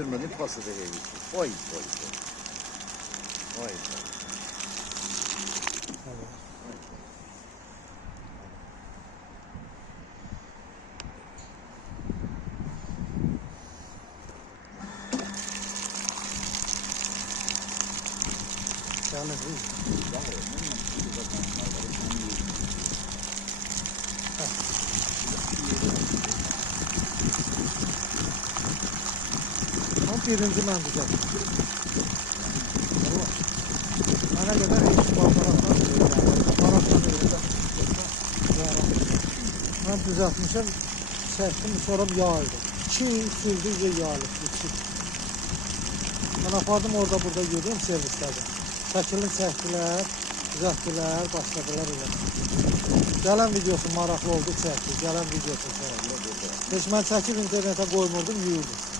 görmedim pasta da geldi. Oy oy oy. Oy. Yani birinci mən düzəltdim. Mənə qədər heç baltalardan maraqdan verirəm. Mən düzəltmişəm, çəkdim, sonra yayıldı. 2-3 ildir yayılıb. Mən apardım orada burada yedim servislərdə. Şəkilini çəkdilər, düzəltdilər, başladılar eləmək. Gələn videosu maraqlı oldu, çəkdi. Gələn videosu çəkdi. Heç mən çəkib internetə qoymurdum, yuyurdum.